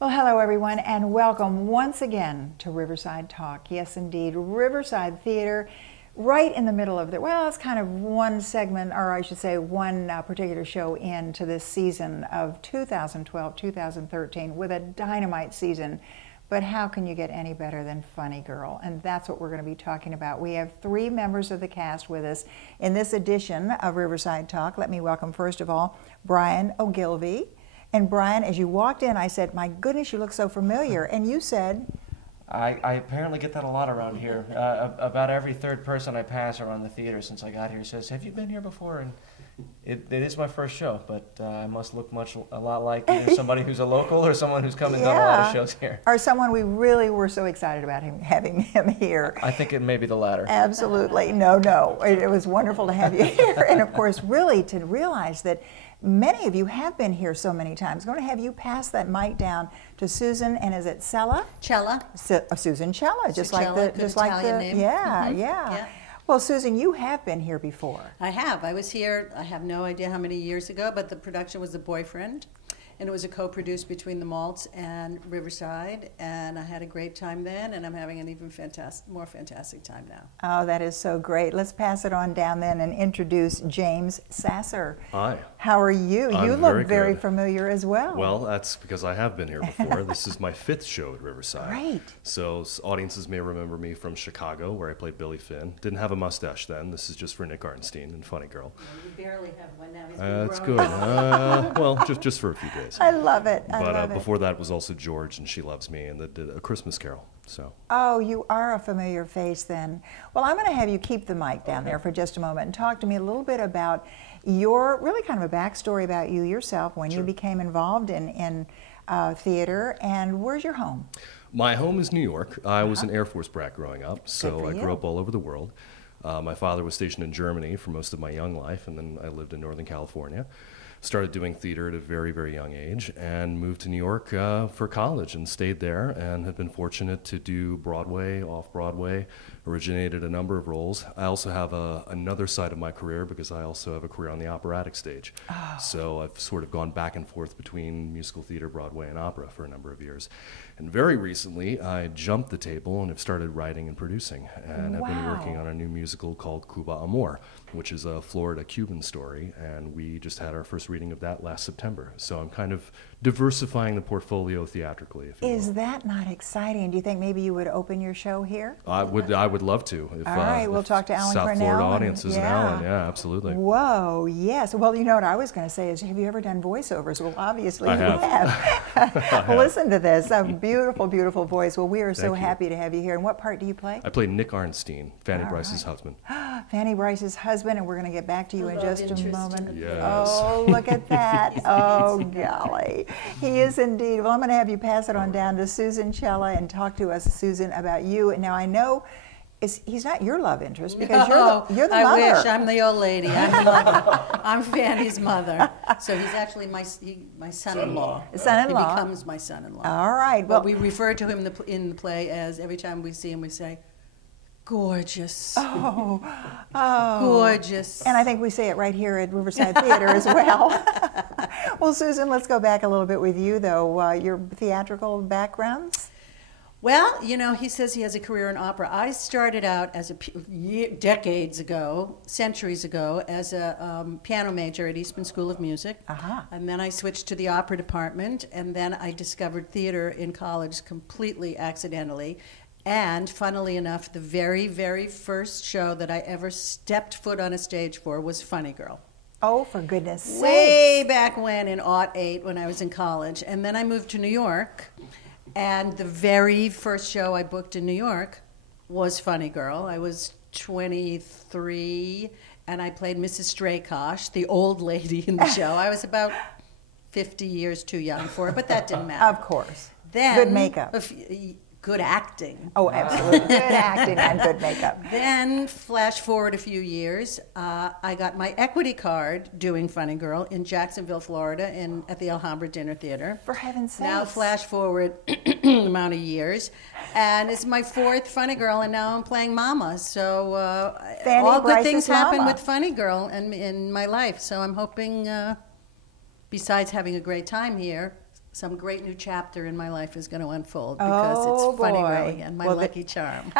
Well, hello everyone, and welcome once again to Riverside Talk. Yes, indeed, Riverside Theatre, right in the middle of the, well, it's kind of one segment, or I should say one particular show into this season of 2012-2013 with a dynamite season. But how can you get any better than Funny Girl? And that's what we're going to be talking about. We have three members of the cast with us in this edition of Riverside Talk. Let me welcome, first of all, Brian Ogilvie. And Brian, as you walked in, I said, my goodness, you look so familiar. And you said? I apparently get that a lot around here. About every third person I pass around the theater since I got here says, have you been here before? And it is my first show, but I must look a lot like either somebody who's a local or someone who's come and done a lot of shows here. Or someone we really were so excited about having him here. I think it may be the latter. Absolutely. No. It was wonderful to have you here. And of course, really to realize that many of you have been here so many times. I'm going to have you pass that mic down to Susan, and is it Cella? Cella. Susan Cella, just like Italian name. Yeah. Well, Susan, you have been here before. I have. I was here, I have no idea how many years ago, but the production was The Boyfriend, and it was a co-produced between the Malts and Riverside, and I had a great time then, and I'm having an even more fantastic time now. Oh, that is so great. Let's pass it on down then and introduce James Sasser. Hi. How are you? I'm you look very good. Familiar as well. Well, that's because I have been here before. This is my 5th show at Riverside. Great. So audiences may remember me from Chicago, where I played Billy Finn. Didn't have a mustache then. This is just for Nick Arnstein and Funny Girl. Well, you barely have one now. He's That's good. Well, just for a few days. I love it. But before that was also George and She Loves Me, and that did A Christmas Carol. So. Oh, you are a familiar face then. Well, I'm going to have you keep the mic down there for just a moment and talk to me a little bit about your, really kind of a backstory about you yourself, when you became involved in theater, and where's your home? My home is New York. I was an Air Force brat growing up, so I grew up all over the world. My father was stationed in Germany for most of my young life, and then I lived in Northern California. Started doing theater at a very, very young age and moved to New York for college and stayed there, and have been fortunate to do Broadway, off-Broadway, originated a number of roles. I also have another side of my career because I also have a career on the operatic stage. Oh. So I've sort of gone back and forth between musical theater, Broadway, and opera for a number of years. And very recently, I jumped the table and have started writing and producing, and have been working on a new musical called Cuba Amor, which is a Florida-Cuban story, and we just had our first reading of that last September. So I'm kind of diversifying the portfolio theatrically, if you will. Is that not exciting? Do you think maybe you would open your show here? I would love to. If, all right, we'll talk to Alan South Cornell. Florida audiences and Alan, yeah, absolutely. Whoa, yes. Well, you know what I was going to say is, have you ever done voiceovers? Well, obviously I you have. Listen to this, a beautiful, beautiful voice. Well, we are so happy to have you here. And what part do you play? I play Nick Arnstein, Fanny Brice's husband. Fanny Brice's husband, and we're going to get back to you in just a moment. Yes. Oh, look at that. Oh, golly. He is indeed. Well, I'm going to have you pass it on down to Susan Cella and talk to us, Susan, about you. Now, I know he's not your love interest because you're the mother. I wish. I'm the old lady. I'm the mother. I'm Fanny's mother. So he's actually my son-in-law. Son-in-law. He becomes my son-in-law. All right. Well, we refer to him in the play as, every time we see him, we say, gorgeous. Oh, gorgeous. And I think we say it right here at Riverside Theatre as well. Well, Susan, let's go back a little bit with you, though. Your theatrical backgrounds? Well, you know, he says he has a career in opera. I started out as decades ago, centuries ago, as a piano major at Eastman School of Music. And then I switched to the opera department, and then I discovered theater in college completely accidentally. And funnily enough, the very, very first show that I ever stepped foot on a stage for was Funny Girl. Oh, for goodness sake. Way back when, in '08, when I was in college. And then I moved to New York, and the very first show I booked in New York was Funny Girl. I was 23, and I played Mrs. Straykosh, the old lady in the show. I was about 50 years too young for it, but that didn't matter. Of course. Then, good makeup. Good acting. Oh, absolutely. Good acting and good makeup. Then, flash forward a few years, I got my equity card doing Funny Girl in Jacksonville, Florida, at the Alhambra Dinner Theater. For heaven's sake. Now, flash forward amount of years, and it's my 4th Funny Girl, and now I'm playing Mama. So all good things happen with Funny Girl in my life. So I'm hoping, besides having a great time here, some great new chapter in my life is going to unfold because it's Funny Girl again, my lucky charm.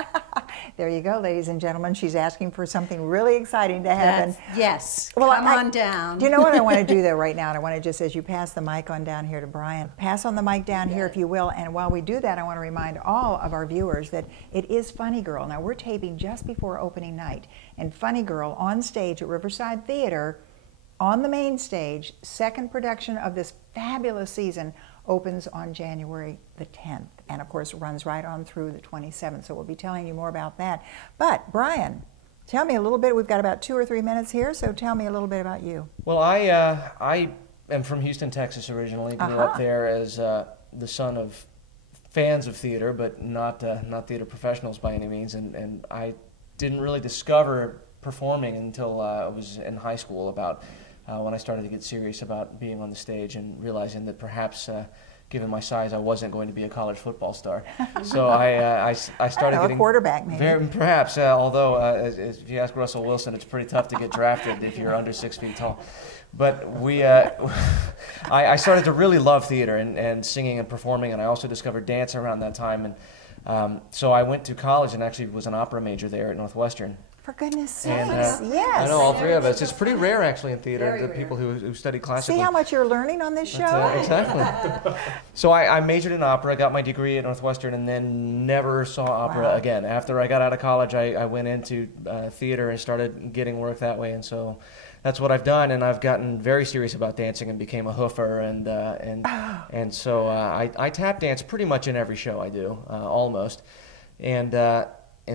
There you go, ladies and gentlemen. She's asking for something really exciting to happen. Yes, well, come on down. Do you know what I want to do, though, right now? And I want to just, as you pass the mic on down here to Brian, pass on the mic down here, if you will. And while we do that, I want to remind all of our viewers that it is Funny Girl. Now, we're taping just before opening night. And Funny Girl on stage at Riverside Theatre, on the main stage, second production of this fabulous season, opens on January the 10th, and of course runs right on through the 27th, so we'll be telling you more about that. But Brian, tell me a little bit. We've got about 2 or 3 minutes here, so tell me a little bit about you. Well, I am from Houston, Texas originally. Grew up there as the son of fans of theater, but not theater professionals by any means, and I didn't really discover performing until I was in high school, about when I started to get serious about being on the stage and realizing that perhaps, given my size, I wasn't going to be a college football star. So I started getting a quarterback, maybe. Perhaps, although if you ask Russell Wilson, it's pretty tough to get drafted if you're under 6 feet tall. But I started to really love theater and singing and performing, and I also discovered dance around that time. And so I went to college and actually was an opera major there at Northwestern. For goodness sakes, and, yes. I know, all three of us. It's pretty rare, actually, in theater, the people who study classically. See how much you're learning on this show? Exactly. So I majored in opera, got my degree at Northwestern, and then never saw opera again. After I got out of college, I went into theater and started getting work that way, and so that's what I've done, and I've gotten very serious about dancing and became a hoofer, and so I tap dance pretty much in every show I do, almost, and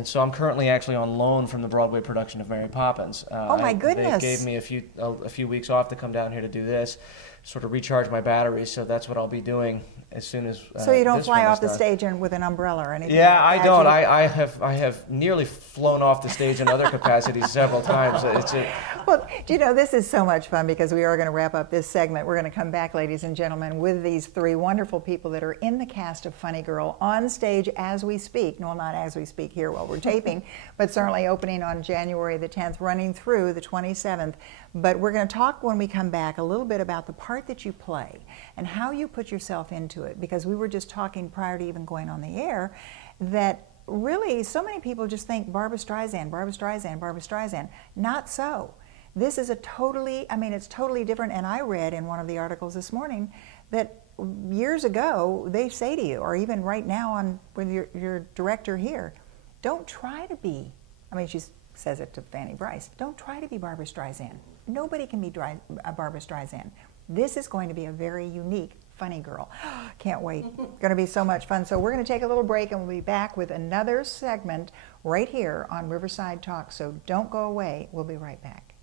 so I'm currently actually on loan from the Broadway production of Mary Poppins. Oh my goodness! They gave me a few weeks off to come down here to do this, sort of recharge my batteries. So that's what I'll be doing as soon as. So you don't fly off the stage with an umbrella or anything? Yeah, I don't. I have nearly flown off the stage in other capacities several times. Well, you know, this is so much fun because we are going to wrap up this segment. We're going to come back, ladies and gentlemen, with these 3 wonderful people that are in the cast of Funny Girl on stage as we speak. No, not as we speak here while we're taping, but certainly opening on January the 10th, running through the 27th. But we're going to talk when we come back a little bit about the part that you play and how you put yourself into it, because we were just talking prior to even going on the air that really so many people just think Barbra Streisand, Barbra Streisand, Barbra Streisand. Not so. This is it's totally different, and I read in one of the articles this morning that years ago they say to you, or even right now with your director here, don't try to be, she says it to Fanny Brice, don't try to be Barbra Streisand. Nobody can be Barbra Streisand. This is going to be a very unique Funny Girl. Can't wait. Going to be so much fun. So we're going to take a little break and we'll be back with another segment right here on Riverside Talk. So don't go away. We'll be right back.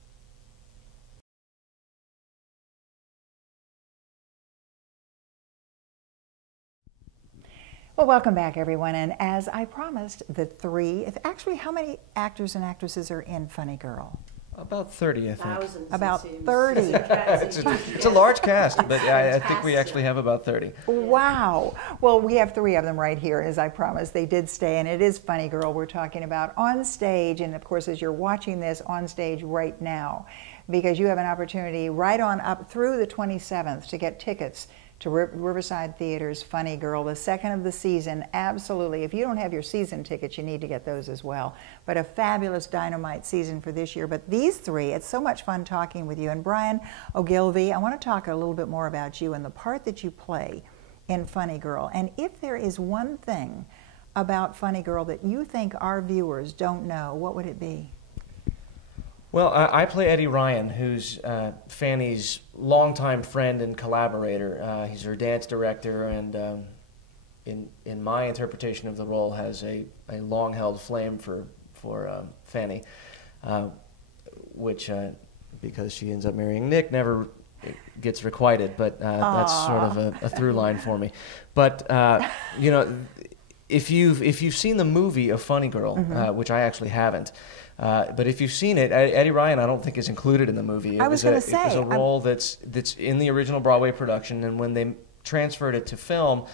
Well, welcome back, everyone. And as I promised, how many actors and actresses are in Funny Girl? About 30, I think. Thousands. About 30. It's a large cast, but I think we actually have about 30. Wow. Well, we have 3 of them right here, as I promised. They did stay, and it is Funny Girl we're talking about on stage, and of course, as you're watching this on stage right now, because you have an opportunity right on up through the 27th to get tickets to Riverside Theatre's Funny Girl, the second of the season. Absolutely. If you don't have your season tickets, you need to get those as well. But a fabulous dynamite season for this year. But these 3, it's so much fun talking with you. And Brian Ogilvie, I want to talk a little bit more about you and the part that you play in Funny Girl. And if there is one thing about Funny Girl that you think our viewers don't know, what would it be? Well, I play Eddie Ryan, who's Fanny's longtime friend and collaborator. He's her dance director, and in my interpretation of the role, has a long-held flame for Fanny, which, because she ends up marrying Nick, never gets requited. But that's sort of a through line for me. But you know, if you've seen the movie of Funny Girl, which I actually haven't. But if you've seen it, Eddie Ryan, I don't think is included in the movie. It was a role that's in the original Broadway production, and when they transferred it to film,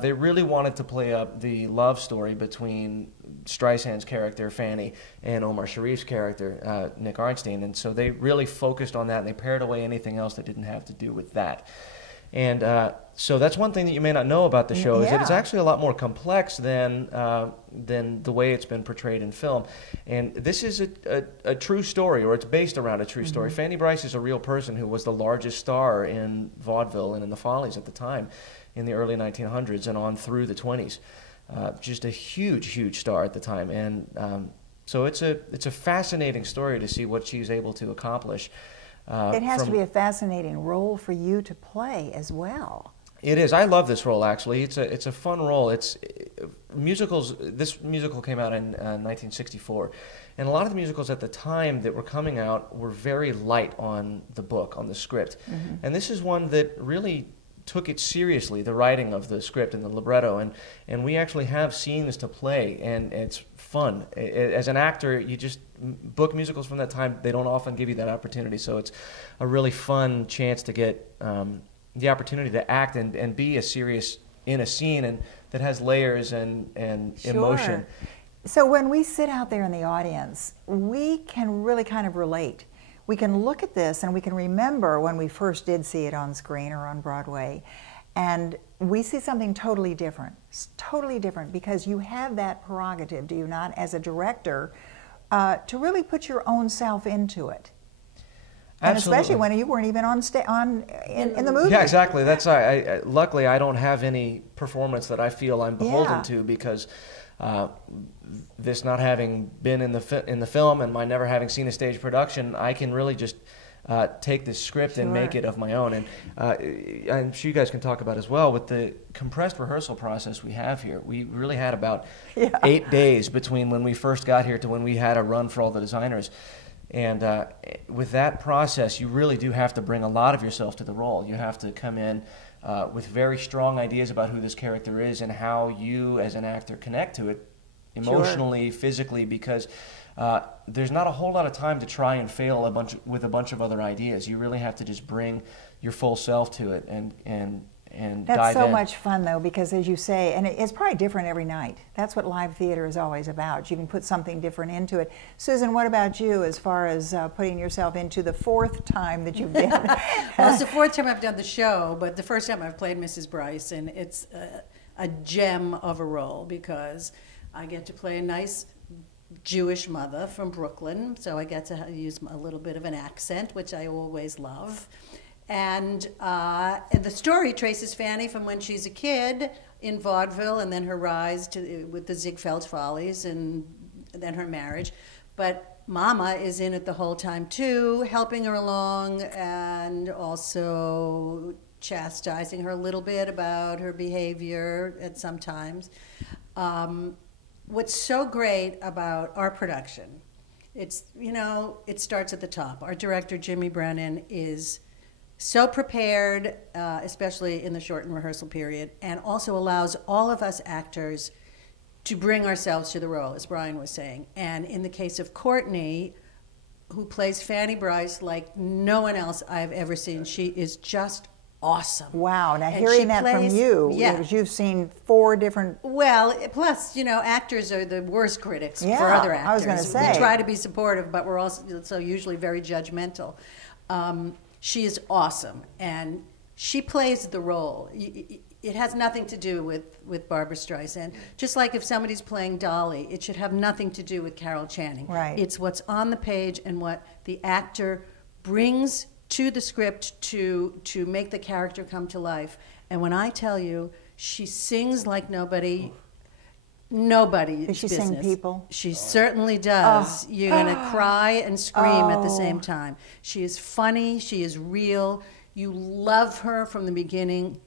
they really wanted to play up the love story between Streisand's character, Fanny, and Omar Sharif's character, Nick Arnstein, and so they really focused on that, and they pared away anything else that didn't have to do with that. And so that's one thing that you may not know about the show, is that it's actually a lot more complex than the way it's been portrayed in film. And this is a true story, or it's based around a true story. Fanny Brice is a real person who was the largest star in vaudeville and in the Follies at the time, in the early 1900s and on through the 20s. Just a huge, huge star at the time. And so it's a fascinating story to see what she's able to accomplish. It has to be a fascinating role for you to play as well. It is. I love this role, actually. It's a fun role. Musicals. This musical came out in 1964, and a lot of the musicals at the time that were coming out were very light on the book, on the script. And this is one that really took it seriously, the writing of the script and the libretto, and we actually have scenes to play, and it's fun. As an actor, you just book musicals from that time. They don't often give you that opportunity, so it's a really fun chance to get the opportunity to act and be serious in a scene and that has layers and emotion. So when we sit out there in the audience, we can really kind of relate. We can look at this and we can remember when we first did see it on screen or on Broadway, and we see something totally different. It's totally different because you have that prerogative, do you not, as a director, to really put your own self into it. And Absolutely. especially when you weren't even in the movie. Yeah, exactly. That's luckily I don't have any performance that I feel I'm beholden to, because this not having been in the film and my never having seen a stage production, I can really just take this script and make it of my own. And I'm sure you guys can talk about as well, with the compressed rehearsal process we have here. We really had about 8 days between when we first got here to when we had a run for all the designers. And with that process, you really do have to bring a lot of yourself to the role. You have to come in with very strong ideas about who this character is and how you, as an actor, connect to it emotionally, physically, because there's not a whole lot of time to try and fail with a bunch of other ideas. You really have to just bring your full self to it and That's dive in. so much fun, though, because as you say, and it's probably different every night. That's what live theater is always about. You can put something different into it. Susan, what about you as far as putting yourself into the fourth time that you've been? Well, it's the fourth time I've done the show, but the first time I've played Mrs. Brice, and it's a gem of a role because I get to play a nice Jewish mother from Brooklyn, so I get to use a little bit of an accent, which I always love. And the story traces Fanny from when she's a kid in vaudeville, and then her rise with the Ziegfeld Follies, and then her marriage. But Mama is in it the whole time too, helping her along and also chastising her a little bit about her behavior at some times. What's so great about our production, it starts at the top. Our director, Jimmy Brennan, is so prepared, especially in the shortened rehearsal period, and also allows all of us actors to bring ourselves to the role, as Brian was saying. And in the case of Courtney, who plays Fanny Brice like no one else I've ever seen, she is just awesome. Wow, now hearing that from you, you've seen 4 different... Well, plus, actors are the worst critics for other actors. I was going to say. We try to be supportive, but we're also usually very judgmental. She is awesome, and she plays the role. It has nothing to do with Barbra Streisand. Just like if somebody's playing Dolly, it should have nothing to do with Carol Channing. Right. It's what's on the page and what the actor brings to the script to make the character come to life. And when I tell you, she sings like nobody's Does she business. sing people? She certainly does. You're going to cry and scream at the same time. She is funny. She is real. You love her from the beginning,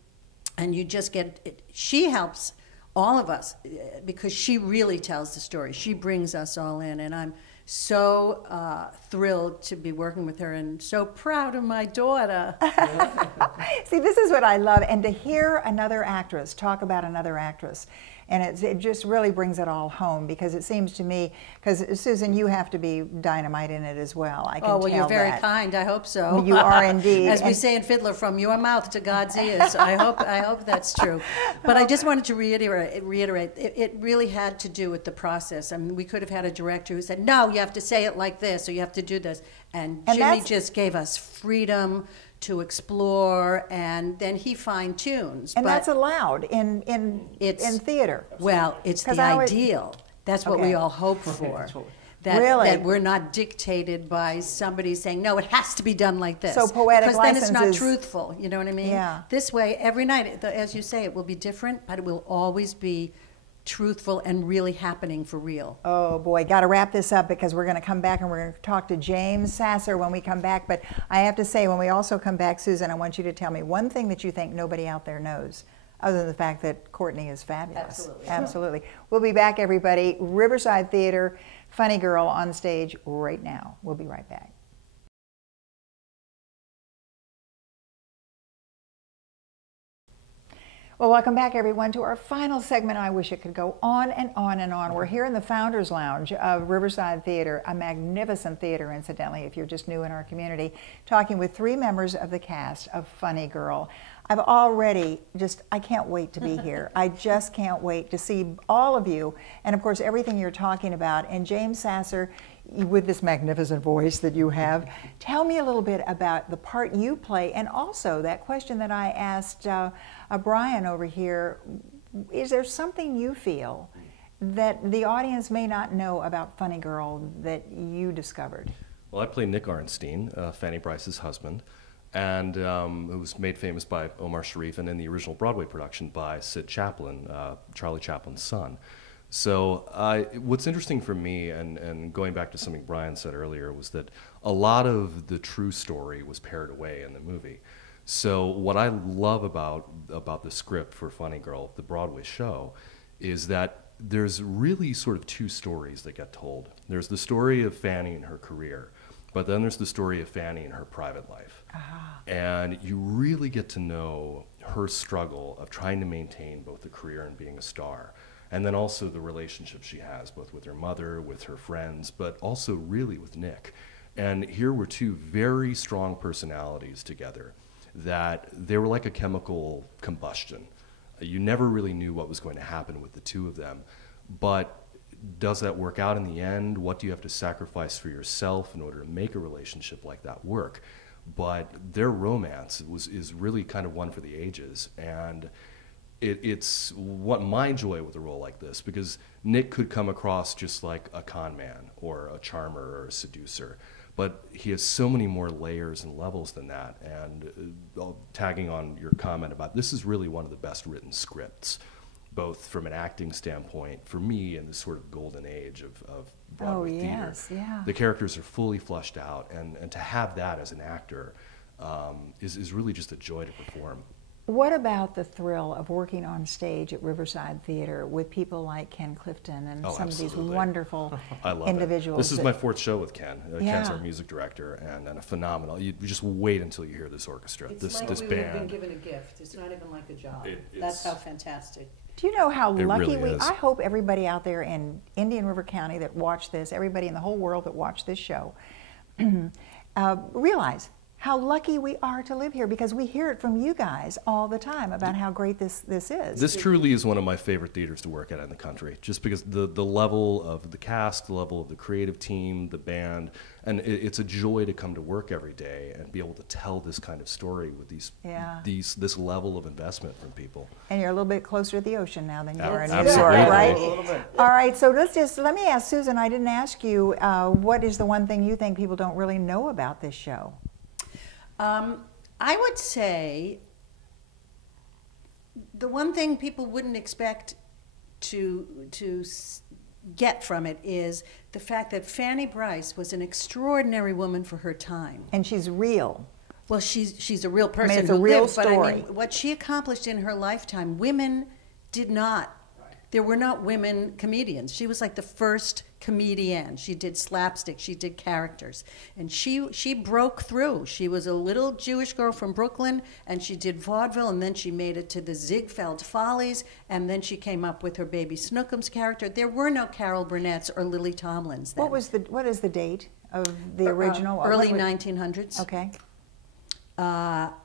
and you just get it. She helps all of us because she really tells the story. She brings us all in, and I'm so thrilled to be working with her and so proud of my daughter. See, this is what I love, and to hear another actress talk about another actress. And it just really brings it all home, because it seems to me, because Susan, you have to be dynamite in it as well. I can tell that. Oh, well, you're very kind. I hope so. You are indeed. As we say in Fiddler, from your mouth to God's ears. I hope that's true. But I just wanted to reiterate, it really had to do with the process. I mean, we could have had a director who said, no, you have to say it like this, or you have to do this. And Jimmy just gave us freedom to explore, and then he fine-tunes. And but that's allowed in theater. Well, it's the ideal. That's what we all hope for. That we're not dictated by somebody saying, no, it has to be done like this. So poetic because then it's not licenses- truthful, you know what I mean? Yeah. This way, every night, as you say, it will be different, but it will always be truthful and really happening for real. Oh boy, got to wrap this up because we're going to come back and we're going to talk to James Sasser when we come back. But I have to say, when we also come back, Susan, I want you to tell me one thing that you think nobody out there knows, other than the fact that Courtney is fabulous. Absolutely. Absolutely. We'll be back, everybody. Riverside Theatre, Funny Girl on stage right now. We'll be right back. Well, welcome back, everyone, to our final segment. I wish it could go on and on and on. We're here in the Founders Lounge of Riverside Theatre, a magnificent theater, incidentally, if you're just new in our community, talking with 3 members of the cast of Funny Girl. I've already I can't wait to be here. I just can't wait to see all of you, and of course, everything you're talking about. And James Sasser, with this magnificent voice that you have, tell me a little bit about the part you play, and also that question that I asked Brian over here. Is there something you feel that the audience may not know about Funny Girl that you discovered? Well, I play Nick Arnstein, Fanny Brice's husband, and it was made famous by Omar Sharif and in the original Broadway production by Sid Chaplin, Charlie Chaplin's son. So what's interesting for me, and going back to something Brian said earlier, was that a lot of the true story was pared away in the movie. So what I love about the script for Funny Girl, the Broadway show, is that there's really sort of 2 stories that get told. There's the story of Fanny and her career, but then there's the story of Fanny and her private life. And you really get to know her struggle of trying to maintain both the career and being a star. And then also the relationship she has, both with her mother, with her friends, but also really with Nick. And here were 2 very strong personalities together, that they were like a chemical combustion. You never really knew what was going to happen with the 2 of them. But does that work out in the end? What do you have to sacrifice for yourself in order to make a relationship like that work? But their romance is really kind of one for the ages. And it's what my joy with a role like this, because Nick could come across just like a con man or a charmer or a seducer, but he has so many more layers and levels than that. And tagging on your comment about this is really one of the best written scripts, both from an acting standpoint for me in this sort of golden age of Broadway theater. Yeah. The characters are fully fleshed out, and to have that as an actor is really just a joy to perform. What about the thrill of working on stage at Riverside Theatre with people like Ken Clifton and some of these wonderful individuals? This is my 4th show with Ken. Ken's our music director, and a phenomenal. You just wait until you hear this orchestra, this like band. we have been given a gift. It's not even like a job. That's how fantastic. Do you know how lucky really is. I hope everybody out there in Indian River County that watched this, everybody in the whole world that watched this show, realize how lucky we are to live here, because we hear it from you guys all the time about how great this is. This truly is one of my favorite theaters to work at in the country, just because the level of the cast, the level of the creative team, the band, and it's a joy to come to work every day and be able to tell this kind of story with this level of investment from people. And you're a little bit closer to the ocean now than you are in New Absolutely. York, right? A little bit. All right, so let me ask Susan, I didn't ask you, what is the one thing you think people don't really know about this show? I would say the one thing people wouldn't expect to get from it is the fact that Fanny Brice was an extraordinary woman for her time. And she's real. Well, she's a real person. it's a real lived, story. But I mean, what she accomplished in her lifetime, women did not. There were not women comedians. She was like the first comedian. She did slapstick. She did characters. And she broke through. She was a little Jewish girl from Brooklyn, and she did vaudeville, and then she made it to the Ziegfeld Follies, and then she came up with her Baby Snookums character. There were no Carol Burnett's or Lily Tomlins then. What is the date of the original? Early 1900s. Okay.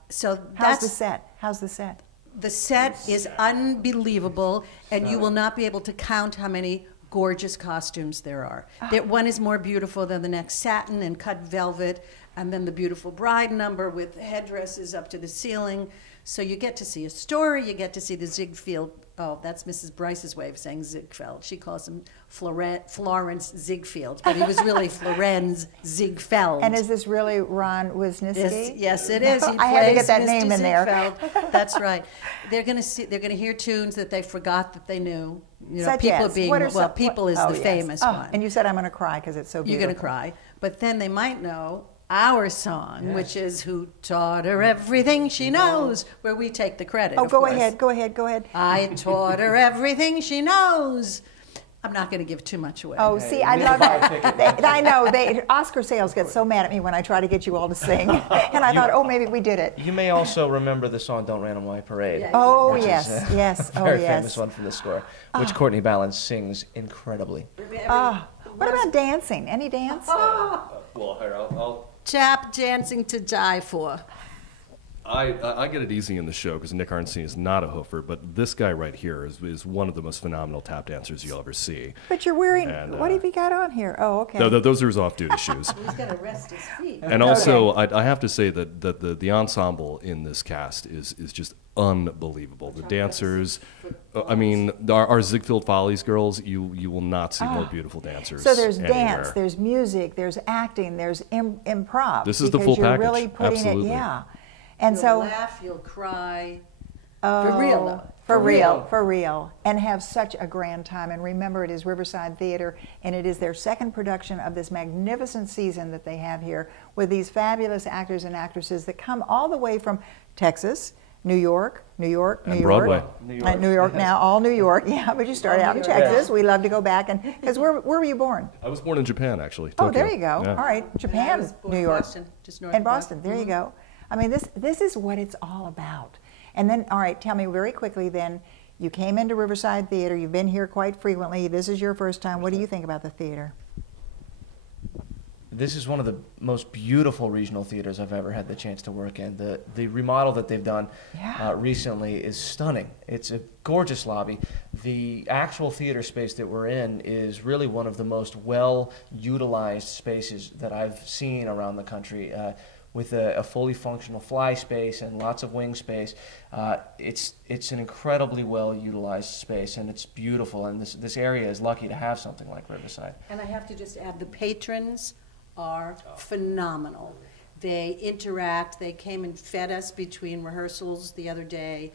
So How's the set? How's the set? The set is unbelievable, and you will not be able to count how many gorgeous costumes there are. One is more beautiful than the next, satin and cut velvet, and then the beautiful bride number with headdresses up to the ceiling. So you get to see a story, you get to see the Ziegfeld. Oh, that's Mrs. Brice's way of saying Ziegfeld. She calls him Florence Ziegfeld, but he was really Florenz Ziegfeld. And is this really Ron Wisniewski? Yes, it is. I had to get that name in there. That's right. They're going to hear tunes that they forgot that they knew. You know, Such people as? being People is the famous one. And you said I'm going to cry because it's so beautiful. You're going to cry, but then they might know our song, which is "Who Taught Her Everything She Knows," where we take the credit. Oh, go ahead. I taught her everything she knows. I'm not going to give too much away. Oh, see, I love that. I know. Oscar sales get so mad at me when I try to get you all to sing. And I thought, oh, maybe we did it. You may also remember the song "Don't Rain on My Parade." Yeah, oh, which yes, is yes. Very famous one from the score, which Courtney Balance sings incredibly. What about dancing? Any dance? Well, here, I'll Tap dancing to die for. I get it easy in the show because Nick Arnstein is not a hoofer, but this guy right here is one of the most phenomenal tap dancers you'll ever see. But you're wearing, what have you got on here? Oh, okay. No, those are his off-duty shoes. He's got to rest his feet. And also, I have to say that the ensemble in this cast is just unbelievable. The dancers, I mean, our Ziegfeld Follies girls, you will not see more beautiful dancers. So there's anywhere. dance, there's music, there's acting, there's improv. This is the full you're package. Really putting Absolutely. It, yeah. And You'll so laugh, you'll cry. For real, though. For real. And have such a grand time. And remember, it is Riverside Theatre, and it is their second production of this magnificent season that they have here with these fabulous actors and actresses that come all the way from Texas, New York, and Broadway. New York now, all New York. Yeah, but you started out in Texas. We love to go back. And because where were you born? I was born in Japan, actually. Oh, Tokyo. there you go. Yeah. All right, Japan, New York. Boston, just north and of Boston. There you go. I mean, this is what it's all about. And then, all right, tell me very quickly then, you came into Riverside Theatre, you've been here quite frequently, this is your first time. What do you think about the theater? This is one of the most beautiful regional theaters I've ever had the chance to work in. The remodel that they've done recently is stunning. It's a gorgeous lobby. The actual theater space that we're in is really one of the most well-utilized spaces that I've seen around the country. With a fully functional fly space and lots of wing space. It's an incredibly well-utilized space, and it's beautiful, and this area is lucky to have something like Riverside. And I have to just add, the patrons are phenomenal. They interact. They came and fed us between rehearsals the other day.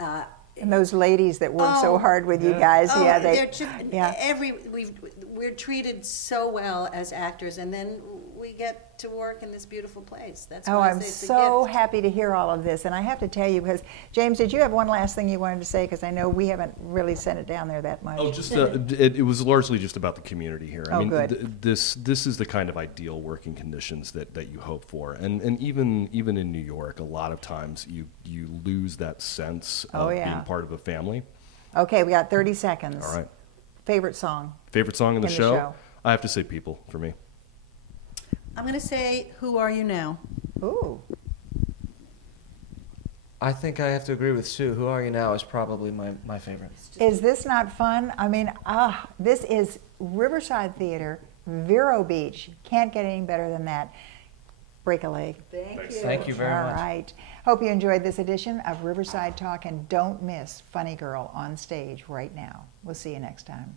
And those ladies that work so hard with you guys, we're treated so well as actors, and then we get to work in this beautiful place. That's why I'm so happy to hear all of this. And I have to tell you, because James, did you have one last thing you wanted to say? Because I know we haven't really sent it down there that much. Oh, just it was largely just about the community here. I mean, good. This is the kind of ideal working conditions that you hope for, and even in New York, a lot of times you lose that sense of being part of a family. Okay, we got 30 seconds. All right. Favorite song? Favorite song in the show? I have to say "People" for me. I'm going to say "Who Are You Now?" Ooh. I think I have to agree with Sue. "Who Are You Now" is probably my favorite. Is this not fun? I mean, this is Riverside Theatre, Vero Beach. Can't get any better than that. Break a leg. Thank you. Thank you very much. All right. Hope you enjoyed this edition of Riverside Talk, and don't miss Funny Girl on stage right now. We'll see you next time.